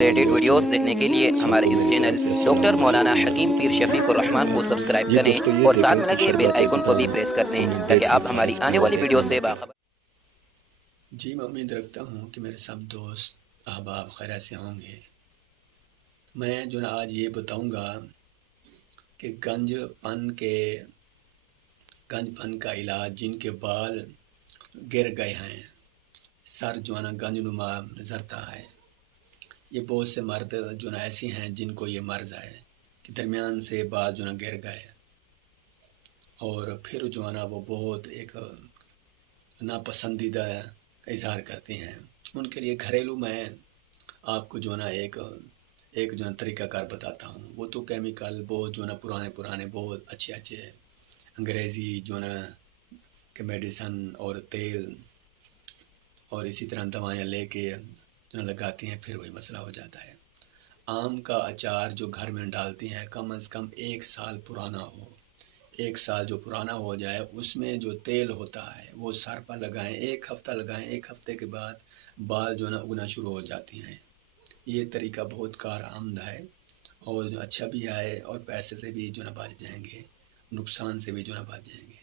Related videos देखने के लिए हमारे इस चैनल डॉक्टर मौलाना हकीम पीर शफीक रहमान को सब्सक्राइब करें और साथ में लगे बेल आइकन को भी प्रेस कर दें ताकि आप हमारी आने वाली वीडियो से बाखबर। जी, मैं उम्मीद रखता हूँ कि मेरे सब दोस्त अहबाब खैरियत से होंगे। मैं जो ना आज ये बताऊँगा कि गंजपन का इलाज, जिनके बाल गिर गए हैं, सर जो है ना गंजनुमा नज़रता है। ये बहुत से मर्द जो ना ऐसी हैं जिनको ये मर्ज़ है कि दरमियान से बाल जो ना गिर गए और फिर जो है ना वो बहुत एक नापसंदीदा इज़हार करते हैं। उनके लिए घरेलू मैं आपको जो ना एक जो ना तरीक़ाकार बताता हूँ। वो तो केमिकल बहुत जो ना पुराने बहुत अच्छे अंग्रेज़ी जो ना के मेडिसन और तेल और इसी तरह दवाइयाँ लेके जो ना लगाती हैं, फिर वही मसला हो जाता है। आम का अचार जो घर में डालती हैं, कम से कम 1 साल पुराना हो। 1 साल जो पुराना हो जाए, उसमें जो तेल होता है वो सर पर लगाएं, 1 हफ़्ता लगाएं। 1 हफ़्ते के बाद बाल जो ना उगना शुरू हो जाती हैं। ये तरीका बहुत कारआमद है और अच्छा भी है और पैसे से भी जो ना बच जाएंगे, नुकसान से भी जो ना बच जाएंगे।